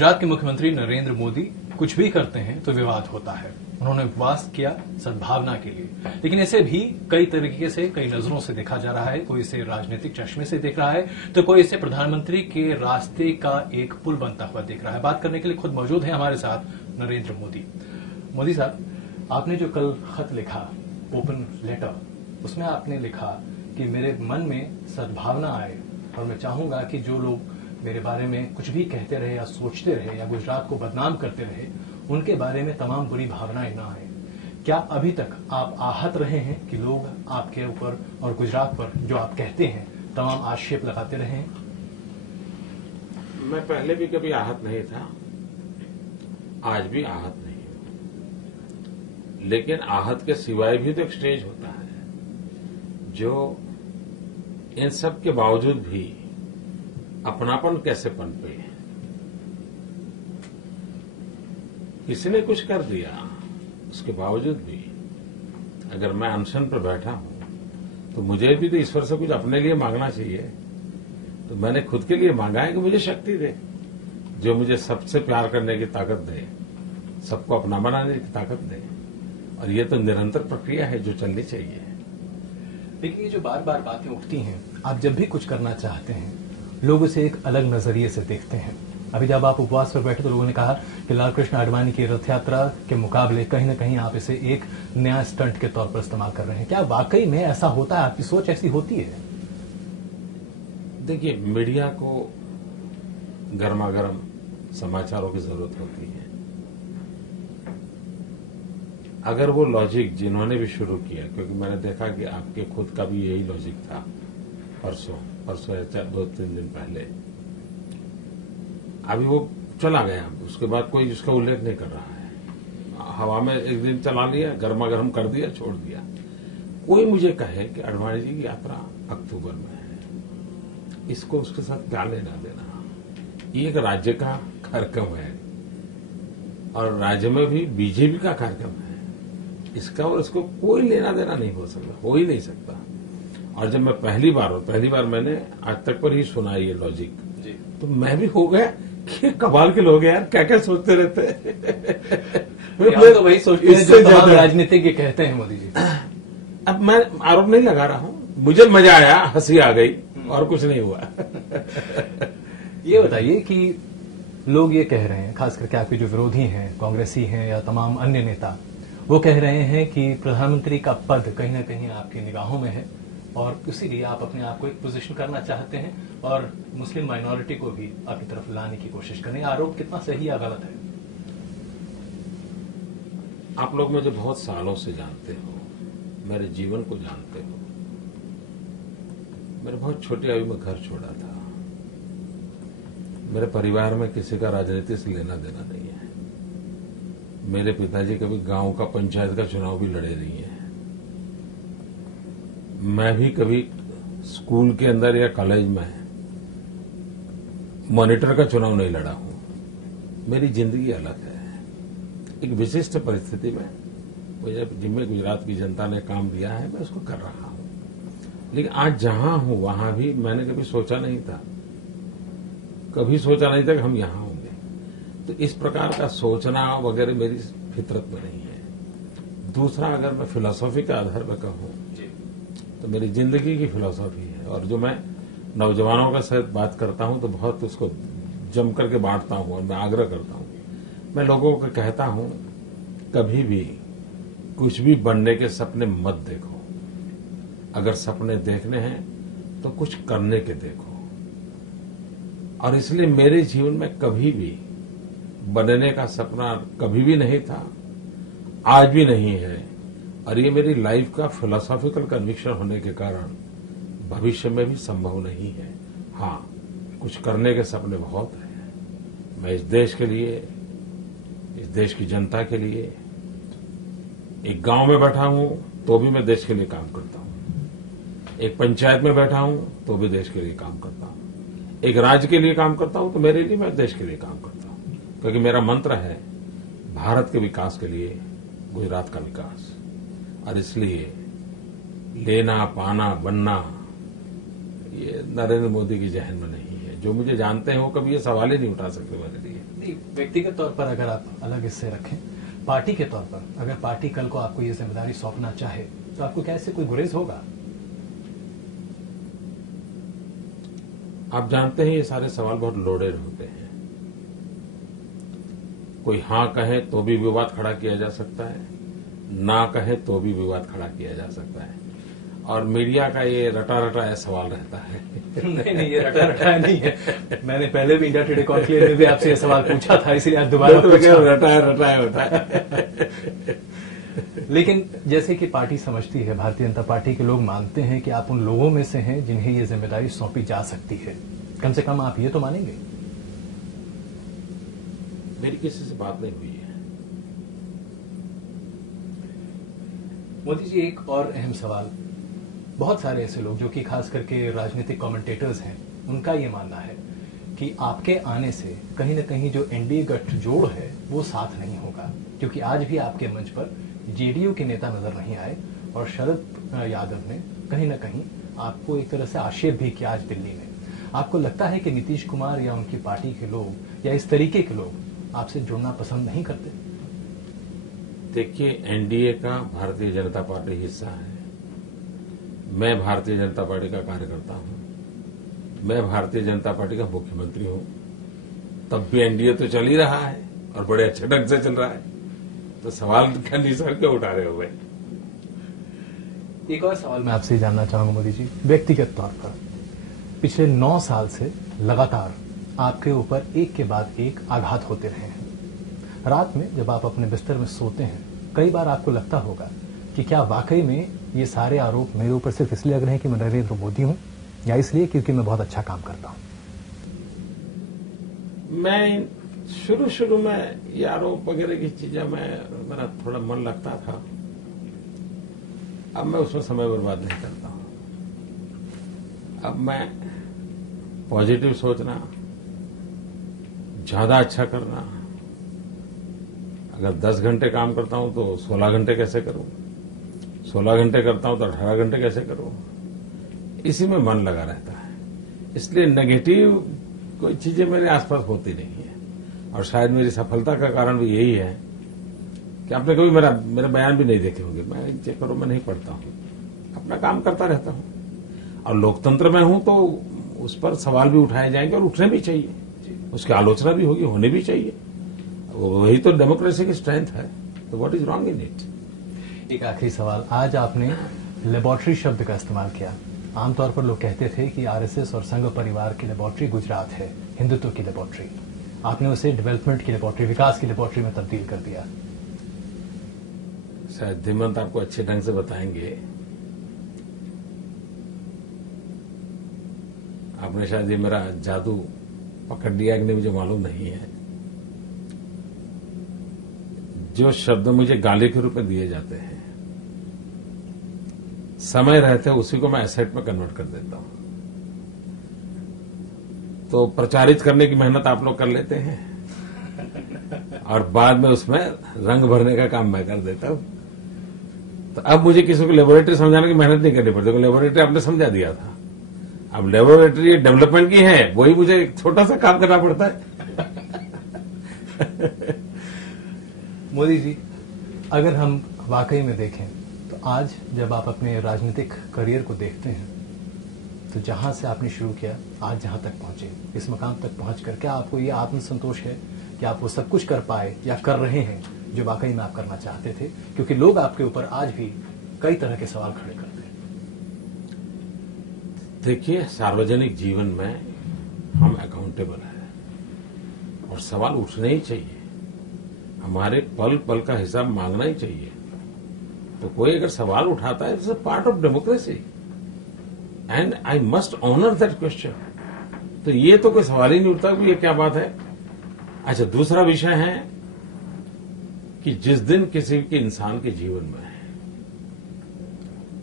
गुजरात के मुख्यमंत्री नरेंद्र मोदी कुछ भी करते हैं तो विवाद होता है। उन्होंने उपवास किया सद्भावना के लिए, लेकिन इसे भी कई तरीके से, कई नजरों से देखा जा रहा है। कोई इसे राजनीतिक चश्मे से देख रहा है तो कोई इसे प्रधानमंत्री के रास्ते का एक पुल बनता हुआ देख रहा है। बात करने के लिए खुद मौजूद है हमारे साथ नरेंद्र मोदी। मोदी साहब, आपने जो कल खत लिखा, ओपन लेटर, उसमें आपने लिखा कि मेरे मन में सद्भावना आए और मैं चाहूंगा कि जो लोग मेरे बारे में कुछ भी कहते रहे या सोचते रहे या गुजरात को बदनाम करते रहे, उनके बारे में तमाम बुरी भावनाएं ना आए। क्या अभी तक आप आहत रहे हैं कि लोग आपके ऊपर और गुजरात पर जो आप कहते हैं तमाम आक्षेप लगाते रहे हैं? मैं पहले भी कभी आहत नहीं था, आज भी आहत नहीं हूं, लेकिन आहत के सिवाय भी तो एक स्टेज होता है जो इन सब के बावजूद भी अपनापन कैसे पनपे। किसी ने कुछ कर दिया, उसके बावजूद भी अगर मैं अनशन पर बैठा हूं तो मुझे भी तो ईश्वर से कुछ अपने लिए मांगना चाहिए। तो मैंने खुद के लिए मांगा है कि मुझे शक्ति दे, जो मुझे सबसे प्यार करने की ताकत दे, सबको अपना बनाने की ताकत दे। और ये तो निरंतर प्रक्रिया है जो चलनी चाहिए। देखिए, ये जो बार बार बातें उठती हैं, आप जब भी कुछ करना चाहते हैं लोग उसे एक अलग नजरिए से देखते हैं। अभी जब आप उपवास पर बैठे तो लोगों ने कहा कि लाल कृष्ण आडवाणी की रथ यात्रा के मुकाबले कहीं न कहीं आप इसे एक नया स्टंट के तौर पर इस्तेमाल कर रहे हैं। क्या वाकई में ऐसा होता है? आपकी सोच ऐसी होती है? देखिए, मीडिया को गर्मागर्म समाचारों की जरूरत होती है। अगर वो लॉजिक जिन्होंने भी शुरू किया, क्योंकि मैंने देखा कि आपके खुद का भी यही लॉजिक था परसों या 2-3 दिन पहले, अभी वो चला गया, उसके बाद कोई उसका उल्लेख नहीं कर रहा है। हवा में एक दिन चला लिया, गर्मा गर्म कर दिया, छोड़ दिया। कोई मुझे कहे कि आडवाणी जी की यात्रा अक्टूबर में है, इसको उसके साथ क्या लेना देना। ये एक राज्य का कार्यक्रम है और राज्य में भी बीजेपी का कार्यक्रम है, इसका और इसको कोई लेना देना नहीं हो सकता, हो ही नहीं सकता। और जब मैं पहली बार मैंने आज तक पर ही सुना ये लॉजिक, तो मैं भी हो गया कि कमाल के लोग हैं यार, क्या क्या सोचते रहते हैं। तो वही सोचते हैं जो तमाम राजनीतिज्ञ कहते हैं मोदी जी। अब मैं आरोप नहीं लगा रहा हूं, मुझे मजा आया, हंसी आ गई और कुछ नहीं हुआ। ये बताइए कि लोग ये कह रहे हैं, खास करके आपके जो विरोधी हैं, कांग्रेसी हैं या तमाम अन्य नेता, वो कह रहे हैं कि प्रधानमंत्री का पद कहीं ना कहीं आपकी निगाहों में है और इसीलिए आप अपने आप को एक पोजीशन करना चाहते हैं और मुस्लिम माइनॉरिटी को भी आपकी तरफ लाने की कोशिश करें। आरोप कितना सही या गलत है? आप लोग मुझे बहुत सालों से जानते हो, मेरे जीवन को जानते हो। मेरे बहुत छोटी आयु में घर छोड़ा था। मेरे परिवार में किसी का राजनीति से लेना देना नहीं है। मेरे पिताजी कभी गांव का पंचायत का चुनाव भी लड़े नहीं है। मैं भी कभी स्कूल के अंदर या कॉलेज में मॉनिटर का चुनाव नहीं लड़ा हूं। मेरी जिंदगी अलग है। एक विशिष्ट परिस्थिति में मुझे जिम्मे गुजरात की जनता ने काम दिया है, मैं उसको कर रहा हूं। लेकिन आज जहां हूं वहां भी मैंने कभी सोचा नहीं था, कभी सोचा नहीं था कि हम यहां होंगे। तो इस प्रकार का सोचना वगैरह मेरी फितरत में नहीं है। दूसरा, अगर मैं फिलॉसफी के आधार पर कहूं तो मेरी जिंदगी की फिलॉसफी है, और जो मैं नौजवानों के साथ बात करता हूं तो बहुत उसको जम करके बांटता हूं और मैं आग्रह करता हूं। मैं लोगों को कहता हूं, कभी भी कुछ भी बनने के सपने मत देखो। अगर सपने देखने हैं तो कुछ करने के देखो। और इसलिए मेरे जीवन में कभी भी बनने का सपना कभी भी नहीं था, आज भी नहीं है। और ये मेरी लाइफ का फिलोसॉफिकल कन्विक्शन होने के कारण भविष्य में भी संभव नहीं है। हाँ, कुछ करने के सपने बहुत हैं। मैं इस देश के लिए, इस देश की जनता के लिए, एक गांव में बैठा हूं तो भी मैं देश के लिए काम करता हूं, एक पंचायत में बैठा हूं तो भी देश के लिए काम करता हूं, एक राज्य के लिए काम करता हूं तो मेरे लिए मैं देश के लिए काम करता हूं। क्योंकि मेरा मंत्र है भारत के विकास के लिए गुजरात का विकास। और इसलिए लेना, पाना, बनना ये नरेंद्र मोदी की जहन में नहीं है। जो मुझे जानते हैं वो कभी ये सवाल ही नहीं उठा सकते मेरे लिए। नहीं, व्यक्तिगत तौर पर अगर आप अलग इससे रखें, पार्टी के तौर पर अगर पार्टी कल को आपको ये जिम्मेदारी सौंपना चाहे तो आपको क्या इससे कोई गुरेज होगा? आप जानते हैं ये सारे सवाल बहुत लोडेड होते हैं। कोई हाँ कहे तो भी विवाद खड़ा किया जा सकता है, ना कहे तो भी विवाद खड़ा किया जा सकता है, और मीडिया का ये रटा रटा सवाल रहता है। नहीं, ये रटा रटा नहीं है। मैंने पहले भी इंडिया टुडे कॉन्क्लेव में भी आपसे ये सवाल पूछा था, इसलिए आज दोबारा पूछा। रटा होता है। लेकिन जैसे कि पार्टी समझती है, भारतीय जनता पार्टी के लोग मानते हैं कि आप उन लोगों में से हैं जिन्हें ये जिम्मेदारी सौंपी जा सकती है। कम से कम आप ये तो मानेंगे? मेरी किसी से बात नहीं हुई है। मोदी जी, एक और अहम सवाल, बहुत सारे ऐसे लोग जो कि खास करके राजनीतिक कमेंटेटर्स हैं, उनका ये मानना है कि आपके आने से कहीं न कहीं जो एनडीए गठजोड़ है वो साथ नहीं होगा, क्योंकि आज भी आपके मंच पर जेडीयू के नेता नजर नहीं आए और शरद यादव ने कहीं न कहीं आपको एक तरह से आक्षेप भी किया आज दिल्ली में। आपको लगता है कि नीतीश कुमार या उनकी पार्टी के लोग या इस तरीके के लोग आपसे जुड़ना पसंद नहीं करते? देखिए, एनडीए का भारतीय जनता पार्टी हिस्सा है। मैं भारतीय जनता पार्टी का कार्यकर्ता हूं, मैं भारतीय जनता पार्टी का मुख्यमंत्री हूं, तब भी एनडीए तो चल ही रहा है और बड़े अच्छे ढंग से चल रहा है, तो सवाल का निशान क्यों उठा रहे हो भाई? एक और सवाल मैं आपसे जानना चाहूंगा मोदी जी, व्यक्तिगत तौर पर पिछले 9 साल से लगातार आपके ऊपर एक के बाद एक आघात होते रहे हैं। रात में जब आप अपने बिस्तर में सोते हैं, कई बार आपको लगता होगा कि क्या वाकई में ये सारे आरोप मेरे ऊपर सिर्फ इसलिए लग रहे हैं कि मैं नरेंद्र मोदी हूं, या इसलिए क्योंकि मैं बहुत अच्छा काम करता हूं? मैं शुरू में ये आरोप वगैरह की चीजें मेरा थोड़ा मन लगता था। अब मैं उसमें समय बर्बाद नहीं करता हूं। अब मैं पॉजिटिव सोचना, ज्यादा अच्छा करना, अगर 10 घंटे काम करता हूं तो 16 घंटे कैसे करूं, 16 घंटे करता हूं तो 18 घंटे कैसे करूं, इसी में मन लगा रहता है। इसलिए नेगेटिव कोई चीजें मेरे आसपास होती नहीं है, और शायद मेरी सफलता का कारण भी यही है कि आपने कभी मेरे बयान भी नहीं देखे होंगे। मैं चेकरों में नहीं पढ़ता हूं, अपना काम करता रहता हूं, और लोकतंत्र में हूं तो उस पर सवाल भी उठाए जाएंगे और उठने भी चाहिए, उसकी आलोचना भी होगी, होनी भी चाहिए। वही तो डेमोक्रेसी की स्ट्रेंथ है, तो what is wrong in it? एक आखिरी सवाल, आज आपने लेबोरेटरी शब्द का इस्तेमाल किया। आमतौर पर लोग कहते थे कि आरएसएस और संघ परिवार की लेबोरेटरी गुजरात है, हिंदुत्व की लेबोरेटरी। आपने उसे डेवलपमेंट की लेबोरेटरी, विकास की लेबोरेटरी में तब्दील कर दिया। शायद धीमंत आपको अच्छे ढंग से बताएंगे। आपने शायद ये मेरा जादू पकड़ लिया कि नहीं, मुझे मालूम नहीं है। जो शब्द मुझे गाली के रूप में दिए जाते हैं, समय रहते उसी को मैं एसेट में कन्वर्ट कर देता हूं। तो प्रचारित करने की मेहनत आप लोग कर लेते हैं और बाद में उसमें रंग भरने का काम मैं कर देता हूं। तो अब मुझे किसी को लेबोरेटरी समझाने की मेहनत नहीं करनी पड़ती, लेबोरेटरी आपने समझा दिया था। अब लेबोरेटरी डेवलपमेंट की है, वही मुझे एक छोटा सा काम करना पड़ता है। मोदी जी, अगर हम वाकई में देखें तो आज जब आप अपने राजनीतिक करियर को देखते हैं, तो जहां से आपने शुरू किया आज जहां तक पहुंचे, इस मकाम तक पहुंचकर क्या आपको ये आत्मसंतोष है कि आप वो सब कुछ कर पाए या कर रहे हैं जो वाकई में आप करना चाहते थे? क्योंकि लोग आपके ऊपर आज भी कई तरह के सवाल खड़े करते हैं। देखिए, सार्वजनिक जीवन में हम अकाउंटेबल हैं और सवाल उठने ही चाहिए। हमारे पल पल का हिसाब मांगना ही चाहिए। तो कोई अगर सवाल उठाता है, it's a part of democracy and I must honour that question. तो ये तो कोई सवाल ही नहीं उठता कि ये क्या बात है। अच्छा, दूसरा विषय है कि जिस दिन किसी के इंसान के जीवन में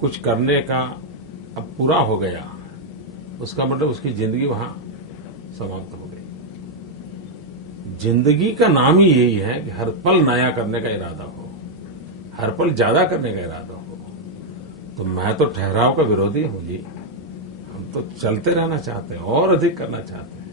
कुछ करने का अब पूरा हो गया, उसका मतलब उसकी जिंदगी वहां समाप्त हो गई। जिंदगी का नाम ही यही है कि हर पल नया करने का इरादा हो, हर पल ज्यादा करने का इरादा हो। तो मैं तो ठहराव का विरोधी हूं जी। हम तो चलते रहना चाहते हैं और अधिक करना चाहते हैं।